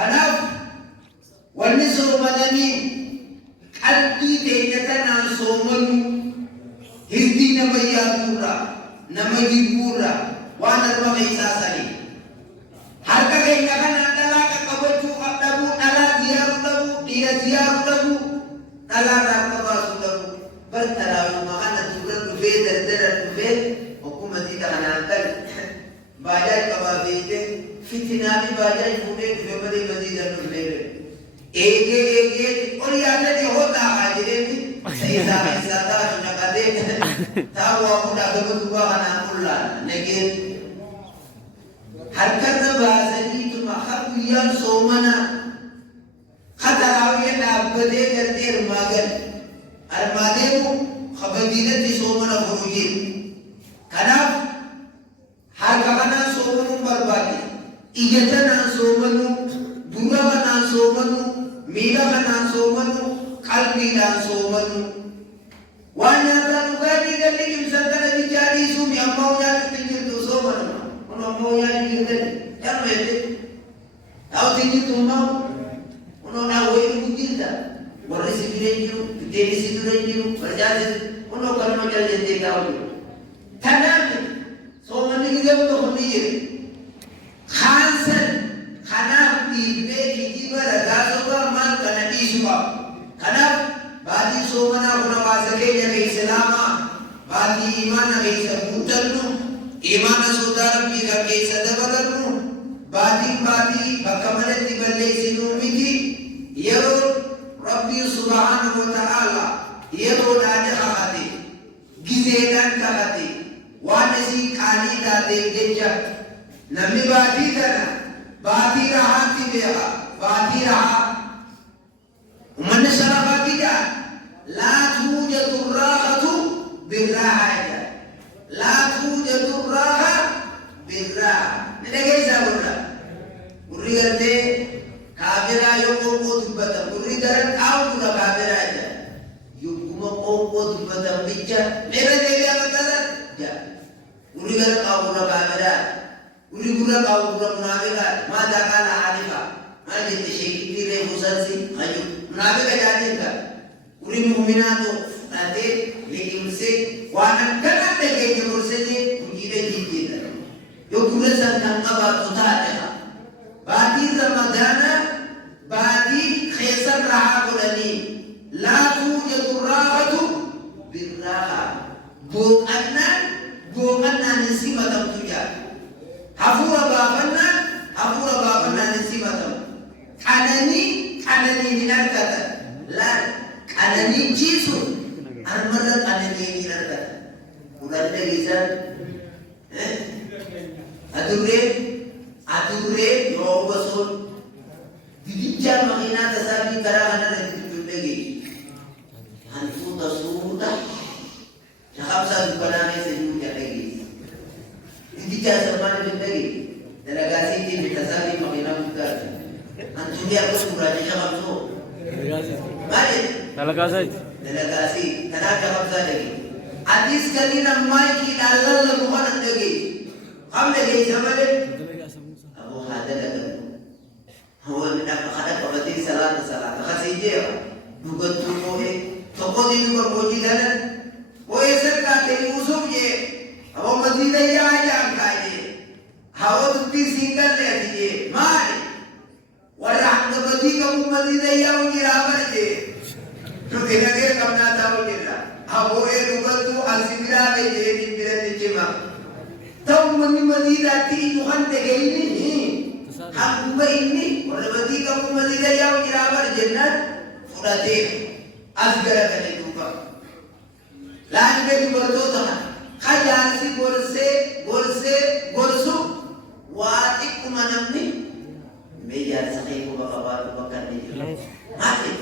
Kanaaf wanni soomatanii qalbii teenya tanaan soomannu hirdii nama yaaduurraa nama jibbuurraa waan arma keessaa sanii harka keenya kanaan dhalaa qaqqabachuu dhabuu dhalaa ziyaaruu dhabuu dhiira ziyaaruu dhabuu dhalaa irraa qabaasuu dhabuu bar talaa'ummaa kana dura dhufee dardara dhufee hukumatii kanaan kan baajaa qabaa beekee fitinaa fi baajaa fuudhee dhufee malee madiidhaan dhufee eegee ol yaadanii hootaa jedhanii isaa keessaa taa'u naqatee taa'u waa fuudhaa gaba duubaa kanaan qullaan nageen harkarra baasaniituma har guyyaan soomana kataraawiyya dhaabbatee gartee armaadeemu kabadiidatti soomana furuujiin kanaaf harka kanaan soomanuun barbaade ija tanaan soomanu dura kanaan soomanu miila kanaan soomanu qalbiidhaan soomanu waan nyaataa dhugaatii galli ibsan kana bichaadhiisuu mi ammoo nyaatutti jirtu soomanama kun ammoo nyaati jirtani dhammeette taa'utti jirtu ammoo kunoo dhaawwee dhugu jirta warri si bira jiru biddeeni si dura jiru barjaati kunoo kanuma jallettee taa'u jiru tanaaf soomanni gizee tokko ni jiru khaansan kanaaf dhiibnee kijiba ragaa sobaa maal kana dhiisu qabu kanaaf baatii soomanaa kun hawaasa keenya keessa laamaa baatii imaana keessa guutannu imaana sodaa rabbii kan keessa dabalannu baatii bakka malatti balleessinuu miti yeroo rabbii subhaanahu wa ta'ala yeroodhaan kakate gizeedhaan kakate waan isii qaanii taateef jecha namni baatii kana baatii rahaatti beeka baatii rahaa umanni sharafaa gidaan laa tuujatu raahatu birraahaa jedha laa tuujatu raaha birraaha ni dhageessaa gurri gartee kaafiraa yoo qoonqoo dubbatan gurri gara qaa'u dura kaafiraa jedha yogguma qoonqoo dubbatan bicha meera deebi'aa maqasan jedha gurri gara qaa'u dura kaafiraa gurri gurra qaa'u dura munaafiqaa maataa qaala haalifa maal jette sheekittii reefu sansi hayyuu munaafiqa jaatiin kan gurri muuminaatu fudhatee liqimsee waan akkana dhageenya gorsatee hojiidha jijjiirra yoo gurra san kan qabaatu taatedha baatii ramadaana baatii keessan rahaa godhanii laa tuujatu raahatu birraaha booqannaan hin simatamtu jaa hafuura baafannaan hin simatamu qananii hin argatan laal qananii jiisuun armarra qananii hin argatan kudhan dhageessan adurree yoo gosoon didichaan makiinaa tasaabii karaa kanarra didichaan dhageessu hantuuta suuta shaqabsaa dubbanaa keessa jiru dhageessu didichaan sammaan hin dhageessu dalagaasiitiin tasaabii makiinaa guddaati hantuuti akka suuraatii shaqabsoo maali dalagaasii kanaaf shaqabsaa dhageessu atis galiin ammaaykiidhaan lallabu kanan dhageessu kam dhageessa malee aboo haa dalagamu hawaasni dhaqqa qabatee salaata khasiijee dugattuu moo'ee tokkotii duba hojii dalan moo'ee sarkaatee yuusuf jee aboo madiina yaajaan kaayee hawa dubbii siin galle ati jee maali warra hanga badii qabu madiina yaa'u jiraa bara jee nuti nagee qabnaa taa'u jirra aboo ee dugattuu asibiraa bee jee biratti cima ta'u manni madiinaatti iyyuu kan dhageenyi hanguma inni warra badii qabu madiina yaa'u jiraa bara jennaan fudhatee as garagalee duuba laanbee dubartoota kajaarsi gorsu waa xiqquma namni meeyyaarsa keekuu bakka baatu bakka inni jiru maali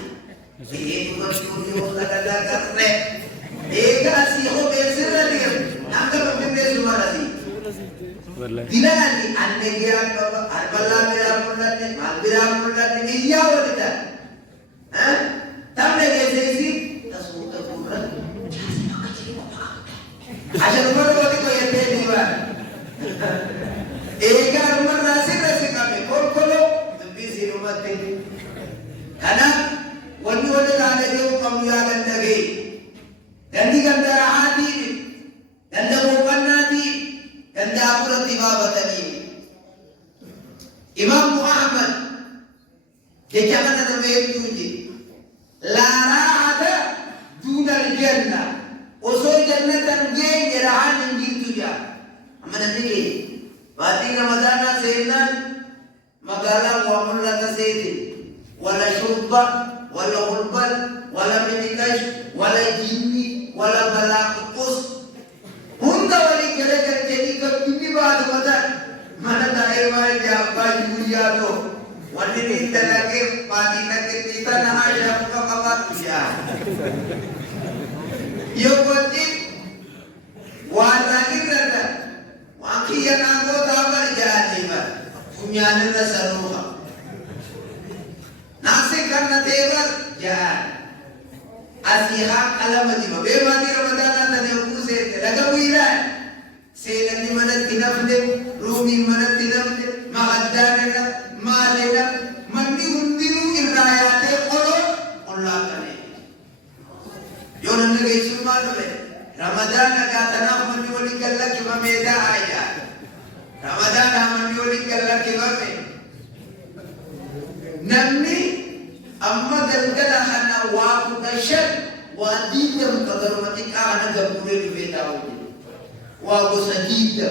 biyee dubartuun yoo kadhagaa qarree eega asii hobeessirra deemu hanga finfinnee sumarati dinani anne giraan qaba arballaa biraan mul'anne maal biraan mul'anne iyyaa walitan tamne geesseesi tasuuta fuudhan ashanumarra wati qoyattee diibaan eegaa numarraa sirra si qabe kolkolo dubbii siinuma qabne. Kanaaf wanni walirraa dhaga'uu qabnu yaa gandagee. Gandi ganda ra'aatii, ganda boqonnaatii, ganda afuratti baafatanii. Imam Muhammad jecha kana nama hedduu je. Laa raaxata duuna aljanna. Osoo jannatan geenye ra'aan hin jirtu jaa. Amma namni geenye. Baatii Ramadaanaa seennaan magaalaan waa mul'ata seete. Wala shurba, wala hulbal, wala minikash, wala jinni, wala balaaqqus. Hunda walii garagalchanii gabbinni baatu mataan. Mana taa'ee maal jaabbaa guyyaa ta'u. Wanni ni dalagee baatii nakkeetti tana haashaaf qabaatu jaa. Yoo wanti waan irrata waan kiyya naangoo taa'amar jaanii bara. Funyaanirra sanuuha. Naasii kanna teebar jaan. Asii haa qalama diba. Bee baatii Ramadaanaa tana yogguu seente laga wiiraan. Seenanni manatti nafne, ruumiin manatti nafne, maqaddaanina, maalina, manni hundinuu irraa yaatee ollaa qabee. Yoo namni geessummaa dhufe, Ramadaana gaatanaaf manni waliin gallakkifamee taa'aa jaa. Ramadaanaaf manni waliin gallakkifame. Namni amma galgala kana waa 15 waa 20 qabaruma xiqqaa kana gabbuuree dhufee taa'uu jira. Waa gosa 20.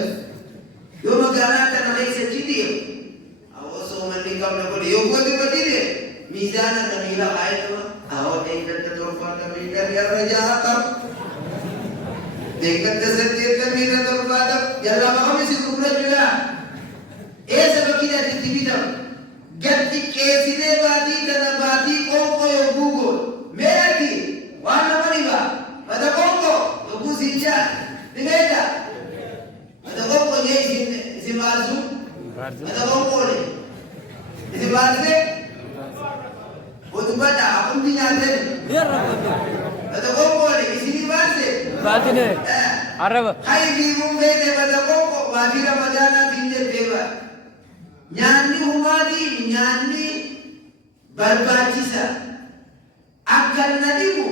Yoo magaalaa kana keessa jidee awwaasoo manni qabna godhe yoo godhe badire miizaana namiila haayatuma awwa deeggata torbaata miidhagni irra jaata deeggata 8 miidha torbaata jalaa bahamisi gurra jira eessa bakkiidhaatti itti bitamu gatti qeessilee baatii tana baatii qoonqoo yogguu goon meeqati waan nama dhibaa mata qoonqoo yogguu siichaa dibeedha mata qoonqoo jee isin baarsu mata qoonqoo le isin baarse Odubada hundi nyaatani. Mata qoonqoo le isinii baarse baatine arraba hayi biiruun beene mata qoonqoo baatii Ramadaanaatiin jettee bara. Nyaanni humaatii nyaanni barbaachisa. Akka na dhibu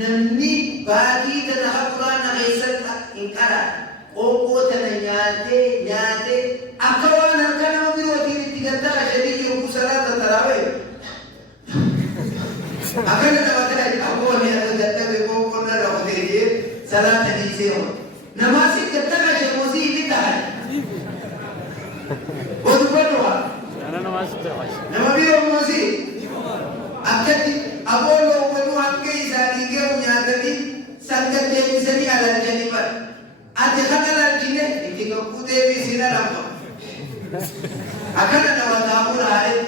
namni baatii tana hafuuraana keessatti hin qara. Qoonqoo tana nyaatee akka waan harka nama birootiin itti gattara shadii yogguu salaata taraawee. Akkana taphatee abboonni akka gattabe qoonqoo narra hotee jee salaata dhiisee hoo. Namaasi gattara sheemosii inni ta'an. Odubadwa nama biroo moosi akkatti abooloo wanu hanga isaanii gahu nyaatanii sangan deebisanii alarganii bara. Ati kana largine itti gabbuu deebisina lama. Akkana nama taa'uudha haale.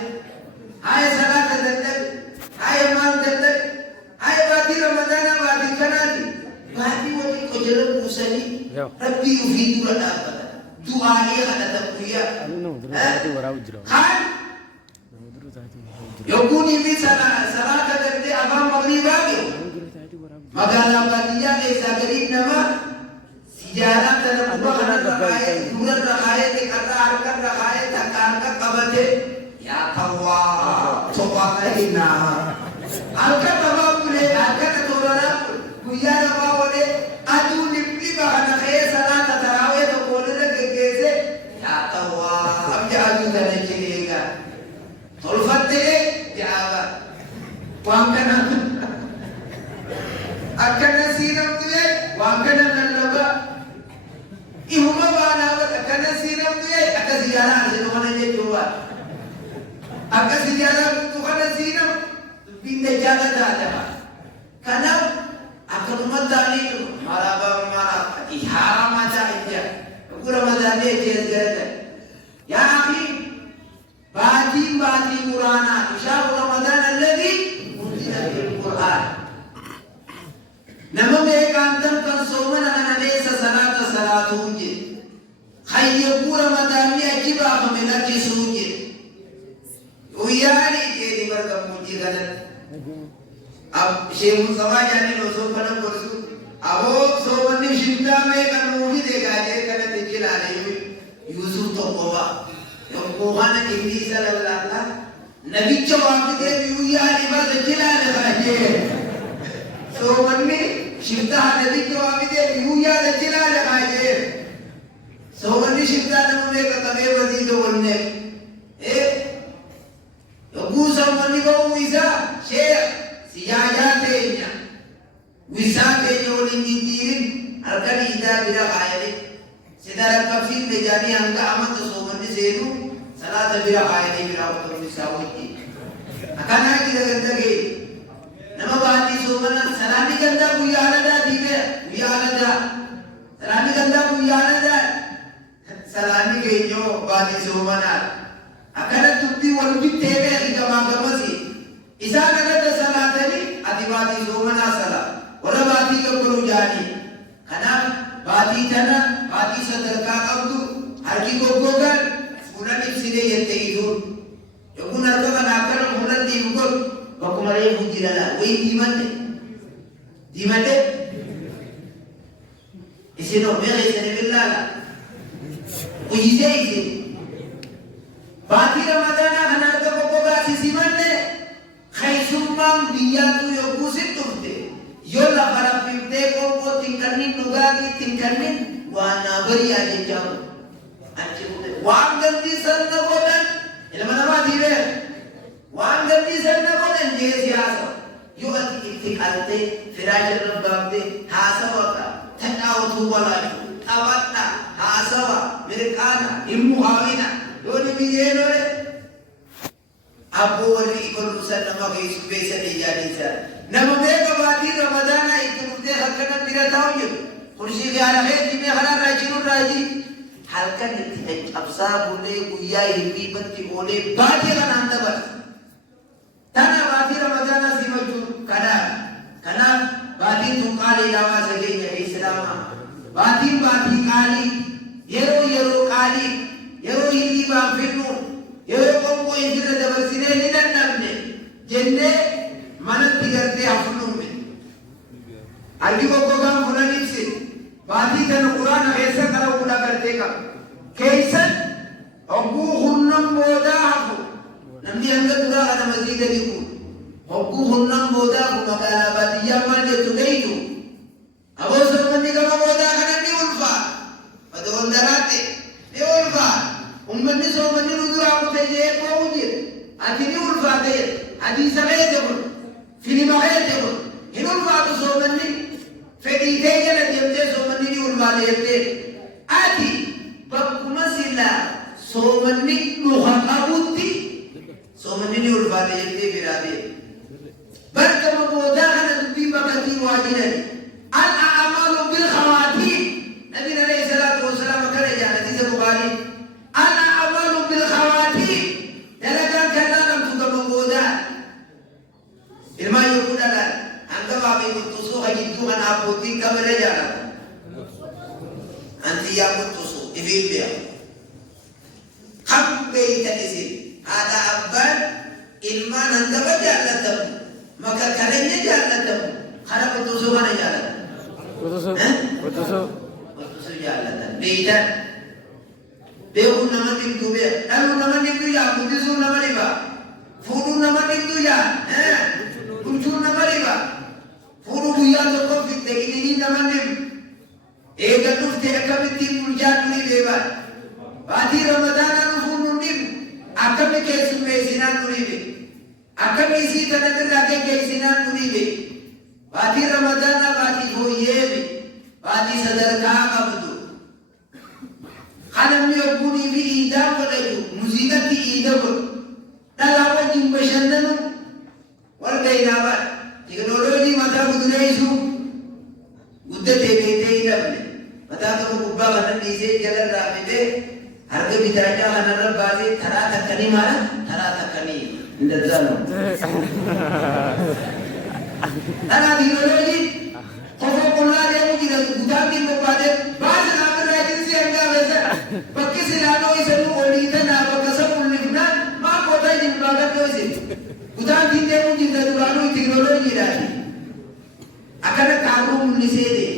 Haaya salaata dadhabe. Haaya maal dadhabe. Haaya baatii Ramadaanaa baatii kanaati. Baatii waliin qojala buusanii rabbii ofii dura dhaabbata. Du'aalee kana tabbuyyaa. Kaan yogguu niifi salaata garte afaan magriibaa jiru. Magaalaa baadiyyaa keessaa gadiin namaa sijaaraa tana quba kanarra kaayee durarra kaayee xiqqarra harkarra kaayee takka harka qabate yaa kawwaa tophaa qahinaa. Harka tabaa bulee harkana tooranaa guyyaa namaa olee aduu dhibdhiba kana ka'ee salaata taraawee tokko walirra geggeesse yaa kawwaa abja aduu tana jireegaa. Tolfattee jaaba waan kana akkana siinamtee waan kana lallabaa. Ihuma baanaa bada akkana siinamtee akka siyaaraa asinu kana jechuudha. Akka siyaaraa guutuu kana siinam binne jaalataadha. Kanaaf akkanuma taa'anii jiru maraabaa ati haaramaa taa'ee jira. Gura madaanii jees gargar. Yaa akhi baatii quraanaa shahru Ramadaan alladhii unzila fiihi al-Qur'aan. Nama meeqaan kan soomana kana keessa salaatuu jedhe. Hayyabbuu Ramadaanii achi baafame lakkisuu jedhe. Guyyaanii jedhi bargammoojjii kanatti. Sheekh Musafaa jaaniin osoo kana gorsu aboo soomanni shiftaa meeqan nuufide gaajee kanatti jilaalee Yuusuf tokko ba'a. Yommuu kana inni isa lallaataa نبي جواب دي ويا لباس الجلال غاجي سومني شفتها نبي جواب دي ويا الجلال غاجي سومني شفتها نمونه كتبه وزيد ونك إيه يقول سومني بو ويسا شيخ سياجاتينيا ويسا تينيا ولنجيرين أركان إذا بلا غاية سيدارة تفسير بجاني أنك أمد سومني سيدو صلاة بلا غاية بلا وقت ويساوي أكانا كده كده nama bahati sumana salami ganda buyana da dibe buyana da salami ganda buyana da salami genyo bahati sumana akana tubbi walbi tebe igama gamasi isa kana da salatani adi bahati sumana sala wala bahati kabru jani kana bahati tana bahati sadarka qabdu harki gogogan fulani sire yette idu yokuna kana akana fulani gogol Bakumare bujilala, wei di mate, isi no mere isi nebelala, ujise isi, bati Ramadana hanarga boga sisi mate, khaisumam biyatu yokusit turte, yola parapimte ko tingkanin nugagi tingkanin, wana beri aja jauh, anci bute, wanganti sanna bodan, ilmu nama dire. وان گندی سر نہ بولن جیسی آسو یو اتقالتے فراج ربابتے حاسوکا تھناو تھوبالا تاواتنا حاسوا مرکانا امو حاوینا دونی بیجینو رے ابو ولی اکل رسل نمہ گئی سبیسا لے جانی سر نمہ میکا باتی رمضانا اتنوتے حقنا میرا تاو جو خورشی خیالا ہے جی میں خلا راجینو راجی حلقا نتی ابسا بولے گویا ہمی بنتی بولے باتی غنان دبس Tana bati Ramadana si maju kana bati tu kali lawa sagenya Islam bati kali yero kali yero ini ba finu yero kombo indira da basine ni dan namne jenne manat tigarte afnu me agi ko gam fulani se bati tan Quran aisa kara uda karte ka kaisan abu hunnam boda hafu Nanti angkat juga ada masjid itu. Aku hunam boda kumakalah batia mana tu itu. Abu Salman ni kamu boda kan ni ulfa. Pada wandarate ni ulfa. Umman ni Salman ni nudur aku saja kau ujir. Adi ni ulfa deh. Adi sampai jauh. Film apa jauh. Ini ulfa tu Salman ni. Fedi deh kan dia tu Salman ni ulfa deh. Adi bakumasila Salman ni nuhakabuti. Soman ini ulfate yente birade barkama boda kana dubbi bakati wajinani al a'malu bil khawatim nabi alayhi salatu wasalam kare jana hadis bukhari al a'malu bil khawatim dalagan kallam tuga boda irma yukudala anga babi mutusu hajitu ana aputi kamere jana anti ya mutusu ibibya khabbe tadisi ada abban ilman anda bajalatam maka kalenya jalatam khara putusu mana jalan putusu jalatan beda beun nama itu be lalu nama itu ya putusu nama riba fudu nama itu ya putusu nama riba fudu buya to konflik ini nama nim ega tu terkamiti mujadli beba badi ramadana fudu nim Akam ke sumesinan muribe, akam isi tanah kerja ke sinan muribe. Bati Ramadana bati hoyebe, bati sadarka abdu. Khalam yo kuni bi idam balayu, muzikat ki idam. Talawa jimbashandanu, warga inabat. Teknologi mata budulai su, budde tebe idam. Mata kamu kubba banan ise jalan ramide. Harga bicara anak bazi tara takani mana tara takani indah zano tara teknologi kau pula dia mungkin bukan tim berpada bahasa nama lagi si angga biasa pakai silano isenu oli itu nama kasar ulifna mak kota ini bagat tu isi bukan tim dia mungkin terlalu teknologi lagi akan karum nisede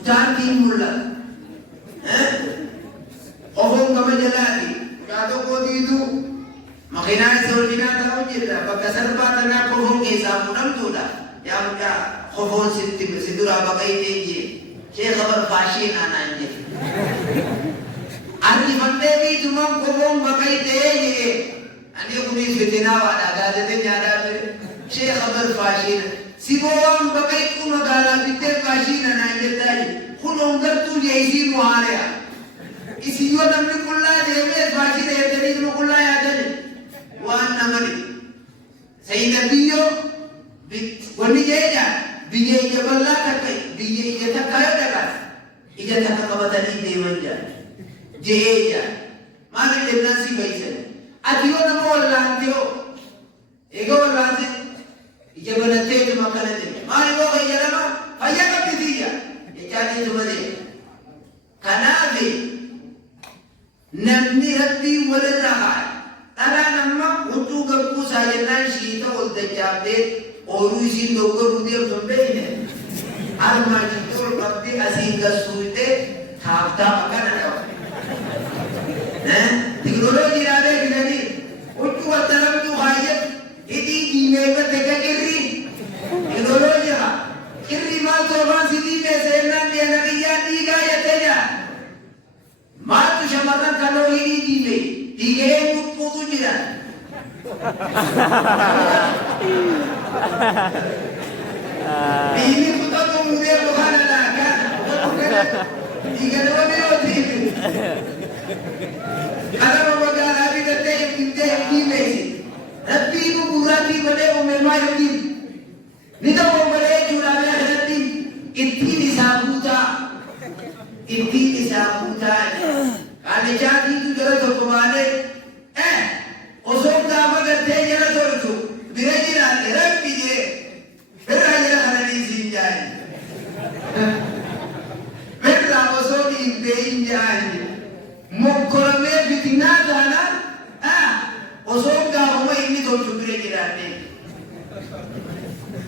bukan tim mula Ohong kami jalani, kado ko dito, Makinaan sa ulina taon jira pagkasarbatan na kofon kaysa munam tuda ya kofon sidura bagay teji Sheikh khabar fashin ananje Ani mandevi tumam kofon bagay teji ani kunis fitina wada gadete nyada Sheikh khabar fashin siboam bagay kumagala bitte fashin ananje tadi khulongar tu jesi muharya isi yo namni kulla deve fashin eteri kulla ya tadi Wan namani, saya biyo, wani jeja, biye jaballa takai, biye jata kayo dapat, ija tak kabatan ini manja, jeja, mana jenna si baisen, adiyo namo lantio, ego lanti, ija balante itu makanan ini, mana ego kaya nama, kaya kapitiya, jadi itu mana, kanabe, namni hati wala rahai. Tara nama untuk gabung saja nasi itu udah capek, orang isi dokter udah sampai ini. Alma itu pasti asing kesulitan, thap akan ada. Teknologi ada kita ni. Untuk dalam tu hayat, ini di mana teka kiri. Teknologi apa? Kiri mal coba sini mesenan dia nak tiga ya saja. Mal tu syamatan kalau ini di mana? Tiga putu jiran. Ini putu kemudian bukan ada kan? Tiga dua melodi. Kalau bagai Nabi kata di Mesir, Nabi itu berarti pada umumnya itu. Nida umumnya curang Nabi. Inti disabuta. Kalau jadi itu jalan tu kemana? Osok dah bagai jalan tu itu. Bila jalan terang dia, berada dalam sinjai. Berada osok di sinjai. Mukkorame fitina dana. Osok dah rumah ini tu cuma jalan ni.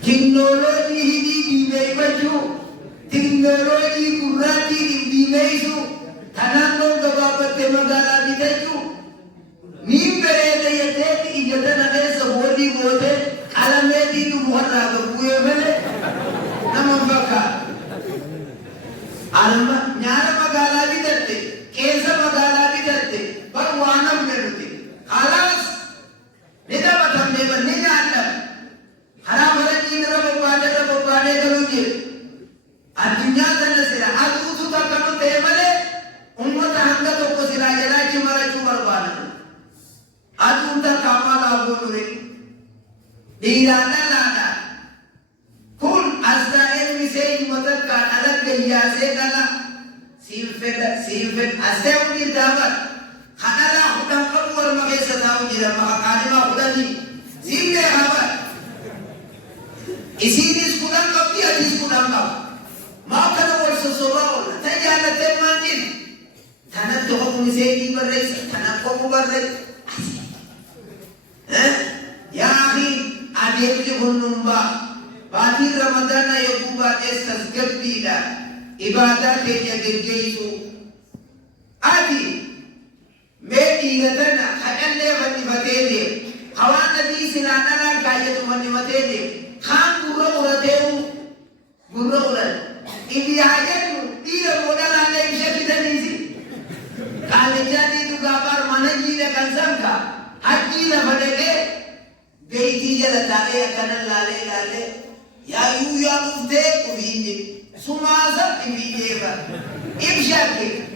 Teknologi ini di baju, teknologi kurati di baju. Tanah kebapat temagala bidaju, nimbere dayete ijatan ada sebodi bote, alameti tu muharra berkuye mele, nama baka. Alma nyara magala bidate, kesa magala bidate, berwarna meruti. Alas, nida batam dewan nida anda, harap indra bapade kaluje. Adunya tanah sila, adu tu tak kamu temale. Umat hangga toko sila jala cimara cumar bana. Adu untar kamal abu nuri. Lada. Kun asda ilmi se umat ka alat gaya se kala. Silfet asda unir dapat. Kanala hutang kabuar makai setahun jira maka kalima hutani. Silde habat. Isi dis kudang kau dia dis kudang kau. Mau kana wal sesorau. Tajana temanjin. Tanah tu aku mesti diberes, tanah aku beres. Ya akhi, adik tu pun numba. Bagi Ramadan ayo buat estas gembira. Ibadat dia gegesu. Adi, mesti katana, kacan lewat di bateri. Kawan tadi silana lah kaya tu mandi bateri. Kan gurau teu. Ini aja tu, dia modal ada isya kita ni. Kalau jadi itu gambar mana jila kan sangka, haji lah pada ke, gaji jalan lale kanan lale, ya yu ya mufte kubini, sumasa kubini ba, ibsyaki,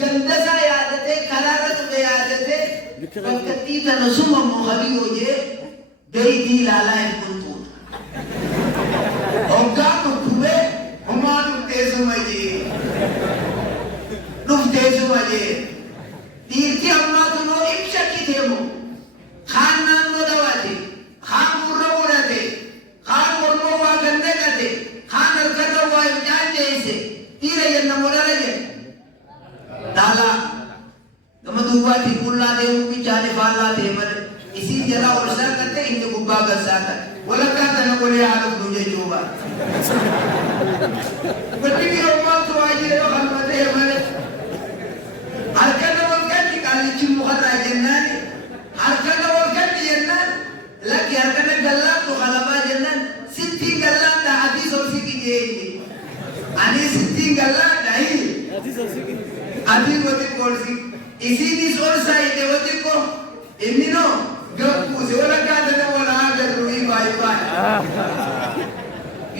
janda saya ada te, kalara tu saya ada te, berkati tanah semua muhabi oje, gaji lalai buntu, orang tu Omar tesu maji, tesu maji. Dirti amma tu no ibsha kitemu, khan nan no dawati, khan murra murate, khan murmo wa gande kate, khan alkata wa janje ise, tira janna murala je. Dala, kamadhuwa ti kulla de ubi chane falla de mare, isi jara ursa kate inge gubba gasata, wala kata na kore alu duje juba. Berarti di rumah tu aja lo kan mati ya mana? Harga nawar kan dikali cimukan aja nani, harga nawar kan buuse wala kaatana wala agarru ibaay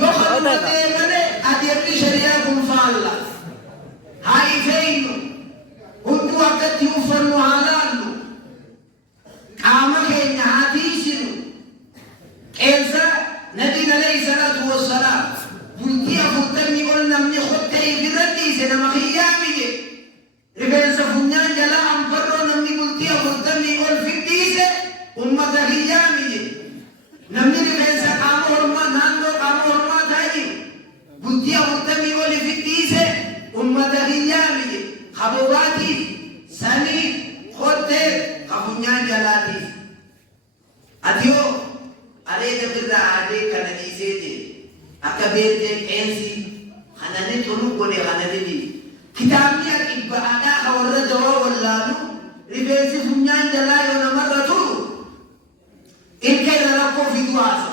yoo hammatee malee adeemni shari'aa kun faalla haa ifeeynu hunduu akkatti uffannu haa laallu qaama keenya haa tiisinu qeensa nabiin alayhi salaatu wassalaam bultii 40 ol namni khottee ibirratti dhiise nama khiyyaamine rifeensa funyaan jalaa anfarroo namni bultii 40 ol fidhiise ummata khiyyaamine namni rifeensa qaama hormaa naannoo qaama hormaa taa'e bultii 40 ol fidhiise ummata khiyyaamine khabobaatiif sanii khottee kafunyaan jalaatiif atiyoo areeda birraa aadee kana dhiisee jee akka beektee qeensi kanani tolu godhe kanani kitaabni aqibba aadaa ka warra dawaa wallaalu rifeensi funyaan jalaa yoo namarra turu ilka irra rakkoo fidu haasa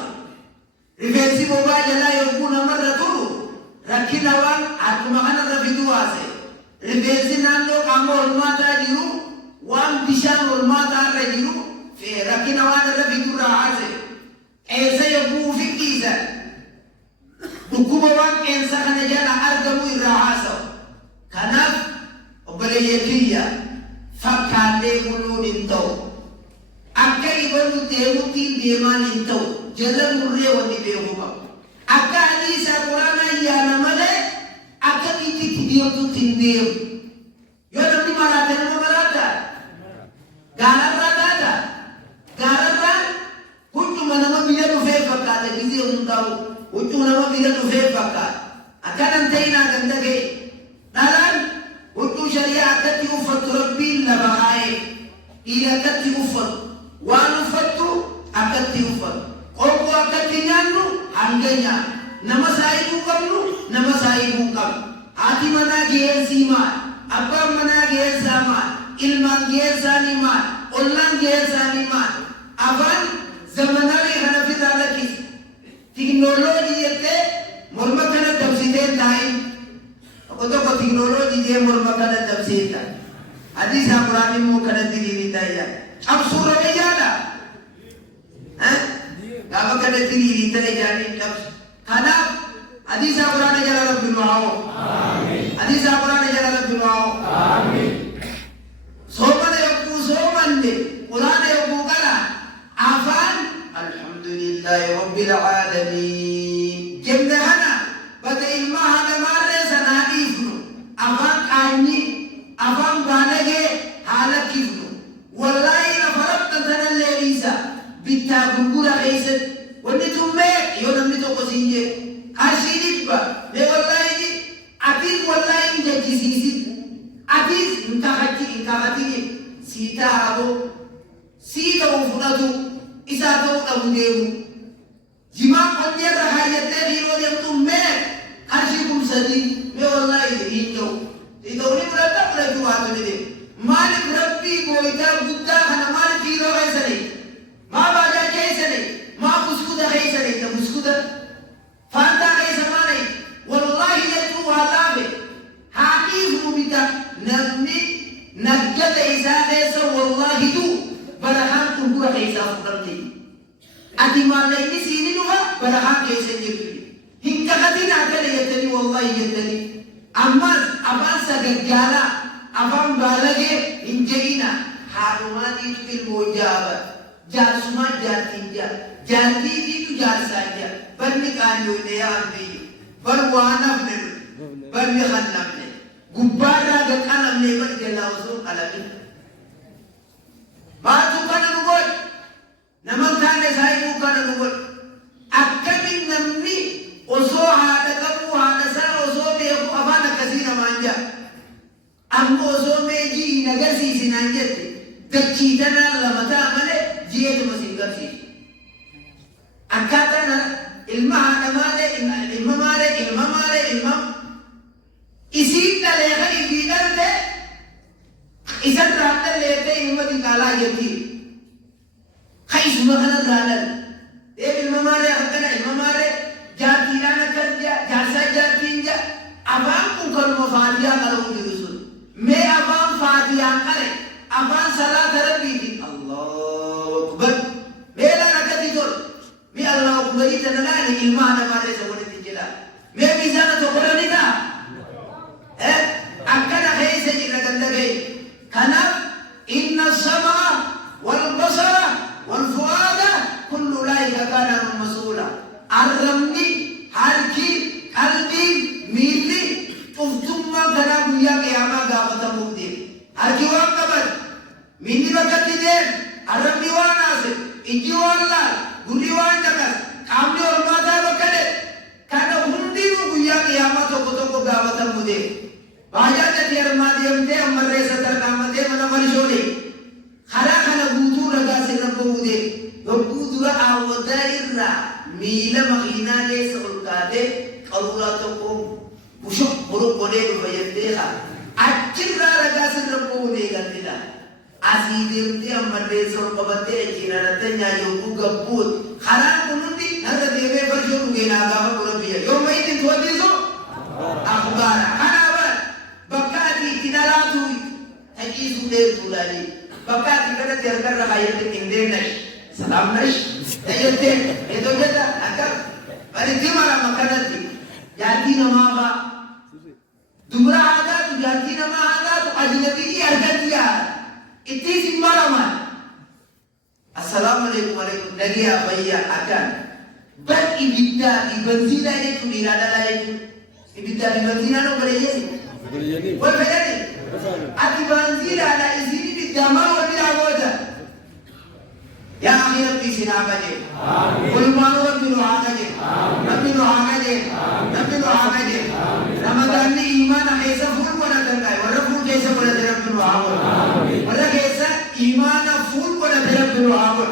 rifeensi bobaa jalaa yogguu namarra turu rakkina waan akkuma kanarra fidu haase rifeensi naannoo qaama hormaataa jiru waan bishaan hormaataa irra jiru rakkina waan irra fidurraa haase qeensa yogguu fidhiisan dhukkuba waan qeensa kana jala argamu irraa haasa'u kanaaf obboleeyyan kiyya fakkaatee buluun hin ta'u akka ibalu deemutti deemaan hin ta'u jala murree wanni beeku qabu akka hadiisa quraanaa yaana malee akka biyyitti deemtutti hin deemu yoo namni maraate nama maraata gaararraa taata gaararraa hunduma nama biyya dhufee fakkaata gizee hundaa'u hunduma nama biyya dhufee fakkaata akkanan ta'inaa ganda ga'e dhalaan hunduu shari'aa akkatti uffattu rabbiin lafa kaa'ee dhiira akkatti uffatu waan uffattu akkatti uffatu qoqqoo akkatti nyaannu hanga nyaannu nama saayibuu qabnu nama saayibuu qabnu haati manaa geessii maal abbaan manaa geessaa maal ilmaan geessaanii maal ollaan geessaanii maal afaan zamanaalee kana fidaa lakkisi tiknooloojii jettee morma kana dabsitee taa'in tokko tiknooloojii jee morma kana dabseeta hadiisa quraan immoo kana diriirii taa'ia cabsuura biyyaadha gaafa kana diriirii ta'e jaaniin cabsu kanaaf hadiisa quraana jala rabbi nu haa oolu hadiisa quraana jala rabbi nu haa oolu soomana yogguu soomanne quraana yogguu qara afaan alhamdulillahi rabbil aalamiin jenne kana bata ilmaa haadha maarree sanaa dhiifnu afaan qaanyi afaan baalagee haa lakkifnu wallaahi lafa rabta tanallee dhiisa bittaa gurgura keessatti wanni tummee yoo namni tokko siin jee qarshii dhibba mee wallaahi atiin wallaahi hin jechisiisin atiis hin kakatini sii tahaaboo sii ta'u fudhatu isaa ta'u dhabu deemu jimaa qonneerra haayyattee dhiiroo deemtu mee qarshii kumsadii mee wallaahi hin ta'u ta'uni fudhatta fudhachuu waatu ni deemu maaliif rabbii gooyitaa guddaa kana maaliif dhiiroo keessanii maa baajaa keessanii maa buskuta keessanii ta buskuta faantaa keessa maali wallaahi jechuu waa laafe haa dhiifnu bita namni naggata isaa keessa wallaahi tu barakaan gurgura keessaa fudhatte ati maallayni siini dhufa barakaan keessa jirtu hin kakatin akkana jettanii wallaahi jettanii ammas afaan sagaggaalaa afaan baalagee hin jedhina haalumaatiitu ilmoo jaaba jaarsumaa jaartiin jaartiitiitu jaarsaa jaa banni qaanyoone yaan biyyu bar waa nafne banni kan nafne gubbaarraa gaqalamne bar jalaa osoo qalamin maatu kana nu godhe naman taane saayibuu kana nu godhe akkamin namni osoo haadha qabuu haadha isaa osoo beeku afaan akkasii namaan jaa amma osoo meejii hin agarsiisinaan jette dachii tanaan lama ta'a malee ji'eetuma siin garsiisu akkaataan ilma haadha maalee ilma maalee ilma isiin dhalee kan ifii dhalte isarraa dhaleetee ilma xiqqaalaa jirti kan isuma kanarraa dhalte ilma maalee akkana ilma maalee jaartiidhaan akkas jaarsaa jaartiin jaa afaan kun kanuma faatiyaa qaluu jiru sun mee afaan faatiyaan qale afaan salaata rabbiiti allahu akbar تنالي إيمان ما ليس ولد الجلال ما ميزانة قرنك أكنا خيس جل جندقي كنا إن السمع والبصر والفؤاد كل أولئك كان مسؤولا الرمي حركي قلبي ميلي تفتم كلام يا قيامة قامت مودي حركي وقبل ميلي وقت دين الرمي واناسه إجي والله غري وانجكس كامل ورمادا وكله كنا هندي ويا قيامة تبتو قامت مودي Baca jadi armadi amte amarre satar namate mana marisori. Khara khana budu raga sinar baude. Budu ra awda irra mila makhina le sulkade qarula to bushuk buru kode bayande kha. Achira raga sinar baude gandila. Asidirti amarre sulkabate jinarate nyayu gabut. Khara kunundi nara deve parshuru gena gama burabiya. Yo mai din thodizo. Akhbara khana Bakati tinalatu hajizu der tulali bakati kada terkar rakyat tingden nash salam nash ayate itu jeda akar bari timara makanati jati nama ba dumra ada tu jati nama ada tu ajnabi ki argatiya itti simaraman assalamualaikum warahmatullahi nagiya bayya akan bar ibidda ibenzina itu dilada itu ibidda ibenzina no boleh والبلد أتبانزيل على إزيني بالدماء وبالعودة يا أخي ربي سنعبجي قل ما ربي نعاقجي ربي نعاقجي ربي نعاقجي رمضان إيمان حيث فول ولا تنقى ولا فول كيسا ولا تربي نعاقل ولا كيسا إيمان فول ولا تربي نعاقل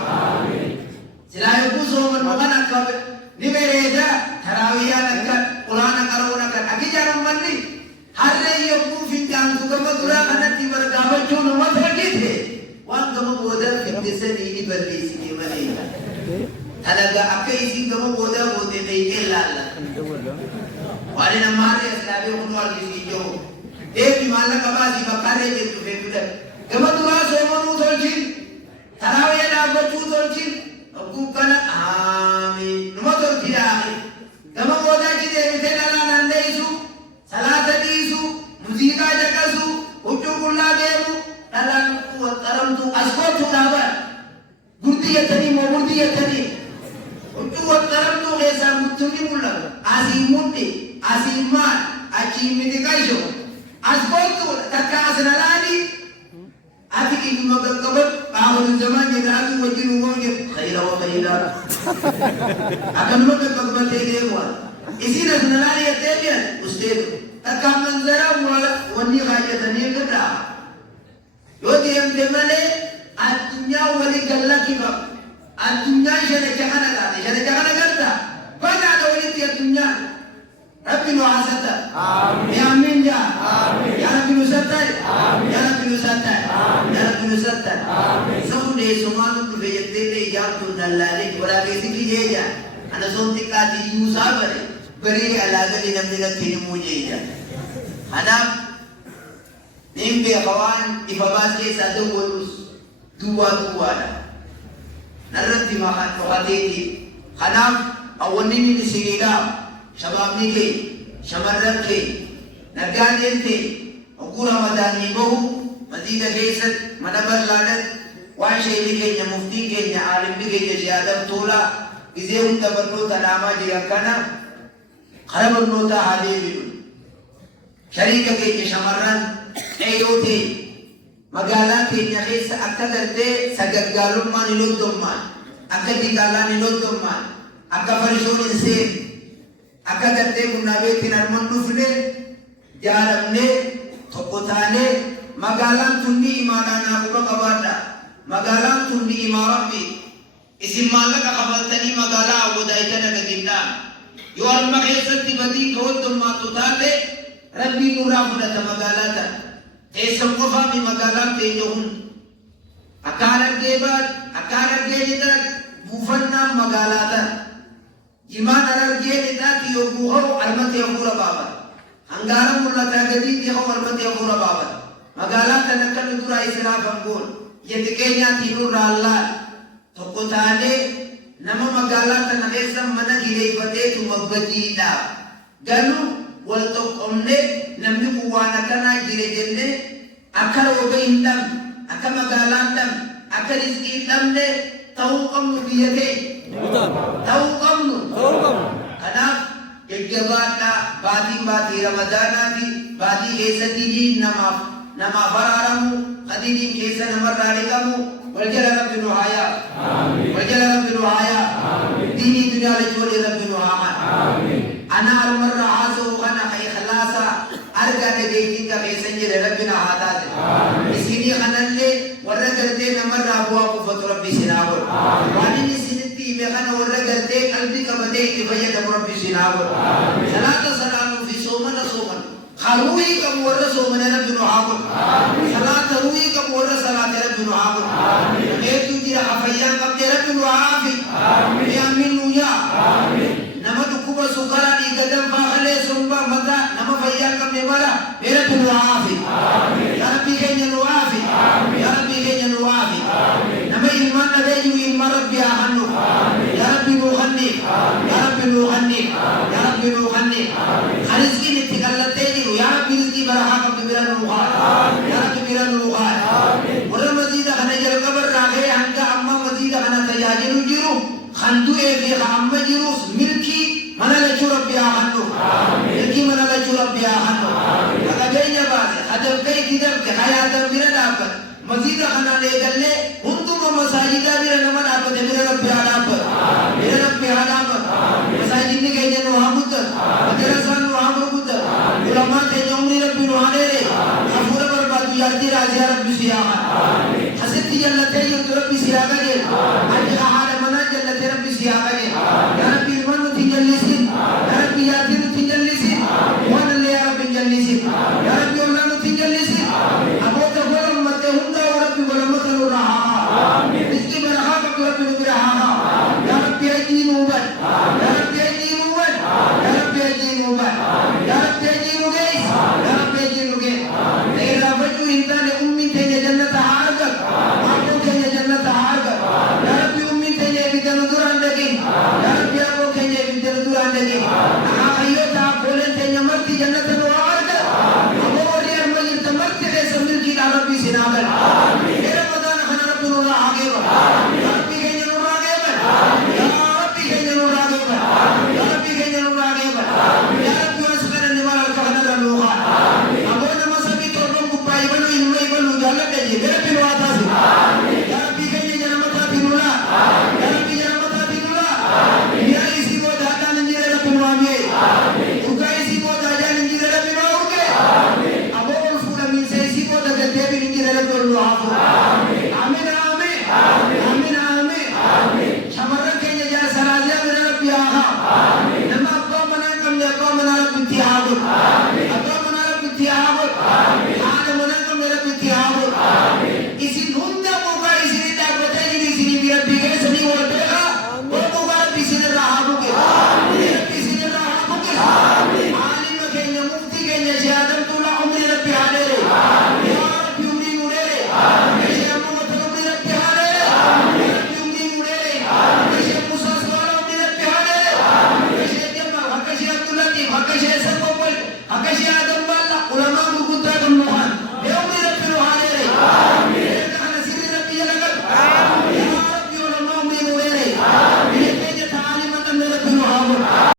سلا يقول صوم المغان أكبر نبريجا تراويا لك قرآن قرونك أكي جارم مني Hari yang finjam tu kamu tulah karena tiba dapat cuma mata kita. Wan kamu bodoh fitness ini berdiri sini mana? Tadaga apa isi kamu bodoh ini lala. Wali nama hari selalu keluar di sini. Di mana kabasi bakare itu betul. Kamu tulah semua nutolcin. Tarawih dapat nutolcin. Aku kana amin. Nutol tidak. Kamu bodoh kita betul lala nanda isu. Salat disu, musika jakasu, ucukulla demu, dalam taram tu askot tu dapat. Gurdiyatani mo gurdiyatani. Ucukulla taram tu kesa mutuni mulla. Asimundi, asiman, achimidikaisho. Askot tu takka asenalani. Ati itu makan kabar, awal zaman ni ragu wajib umumnya. Khaira wa khaira. Akan makan kabar terdewar. Isi nasionalnya ya terlihat, ustad. Takkan menzara mula wani kaya tani kerja. Yo diam demale, adunya wali galla kiba. Adunya jadi jangan ada, jadi jangan kerja. Pada ada wali tiap dunia. Rabbi nuhasata. Amin. Ya amin ya. Amin. Ya Rabbi nusata. Amin. Ya Rabbi nusata. Amin. Ya Rabbi nusata. Amin. Semua semua tu bejete jam tu dalale, bola besi kijeja. Anda sonti kati musabare. Beri alaga di dalam diri mujiza. Anak nimbe kawan ibabasi satu bolus dua dah. Narati makan kawatiti. Anak awan ini disigila. Shabab ni ke, shamarrak ke, nagaden ke. Aku Ramadan ni bahu mazida keset manabar ladat. Wahai ke nya mufti ke nya alim ke nya ziyadah tola. Ize untabarno tanama jika kana. Kharab nota hadirin. Syarika ke shamarran ayote magala ke nyakisa akadarte sagaggalum man ilodumman akadikala ilodumman akafarishon se akadarte munabe tinarman dufne jaramne thokotane magalan tunni imanana ko kabada magalan tunni imarabbi isim malaka khabaltani magala abudaitana gadinna yuar makhesati badi kawdum matutate rabbi nurafuna tamagalata esam kofa mi magalam tenyun akaran gebat bufanna magalata iman aral gedita ti yobuho almati yakura baba anggaram mulla tagadi ti ho almati yakura baba magalata nakkan dura israf angol yedikenya tinur allah tokotane nama magaalaa tana keessa mana kireeffateetu mabbatiidha. Garuu wal tokkomne namni kun waan akkanaa jire jenne akka roga hin dhabne, akka magaalaa hin dhabne, akka rizqii hin dhabne ta'uu qabnu biyya keenya. Ta'uu qabnu. Kanaaf jajjabaadhaa baatii ramadaanaati baatii keessa diniin namaaf araaramu diniin keessa namarraa dhiqamu waljala rabbi nu haa yaa'u. Waljala rabbi nu haa yaa'u. Diinii duniyaa jechuun rabbi nu haa manu. Ana almarra haasa'u kana ikhlaasa argaa dhageettiin qabeessan jedhe rabbi na haa taate. Isinii kanallee warra gartee namarraa bu'aa qufatu rabbi isin haa godhu. Waan inni isinitti hime kana warra gartee qalbii qabatee itti fayyadamu rabbi isin haa godhu. Salaata salaanuu fi soomana sooman. Haruuhii qabu warra soomana rabbi nu haa godhu. Salaata ruuhii qabu warra salaata rabbi nu haa godhu. Hedduu jira hafayyaan qabdee rabbi nu haa fi. Yaamin nu yaa. Nama dhukkuba sukaraa dhiiga danfaa halee sombaa mataa nama fayyaa qabne mara rabbi nu haa fi. Yaa rabbi keenya nu haa fi. Yaa rabbi keenya nu haa fi. Nama ilmaan dhabeeyyu ilma rabbi haa hannu. Yaa rabbi nu hanniif. Yaa rabbi nu hanniif. Yaa rabbi nu hanniif. Rizqiin itti qallattee jiru yaa rabbi rizqii barahaa qabdu bira nu haa. Yaa rabbi bira nu haa. Warra maziida kana jalqabarraa ka'ee hanga amma maziida kana tajaajilu jiru kan du'ee fi amma jirus milkii mana lachuu rabbi haa hannu. Milkii mana lachuu rabbi haa hannu. Qabeenya baase hadafkee itti dabke hayaatan bira dhaabbate maziida kanaan eegallee hunduma masaajidaa bira nama dhaabbate bira rabbi haa dhaabbatu. Bira rabbi haa dhaabbatu. Masaajidni keenya nu haa guddatu. Madrasaan nu haa gurguddatu. Ulamaan keenya umrii rabbi nu haa dheeree. Hafuura barbaadu yaadii raajii rabbi si haa haa. Asitti jallatee jirtu rabbi si haa qajeelu.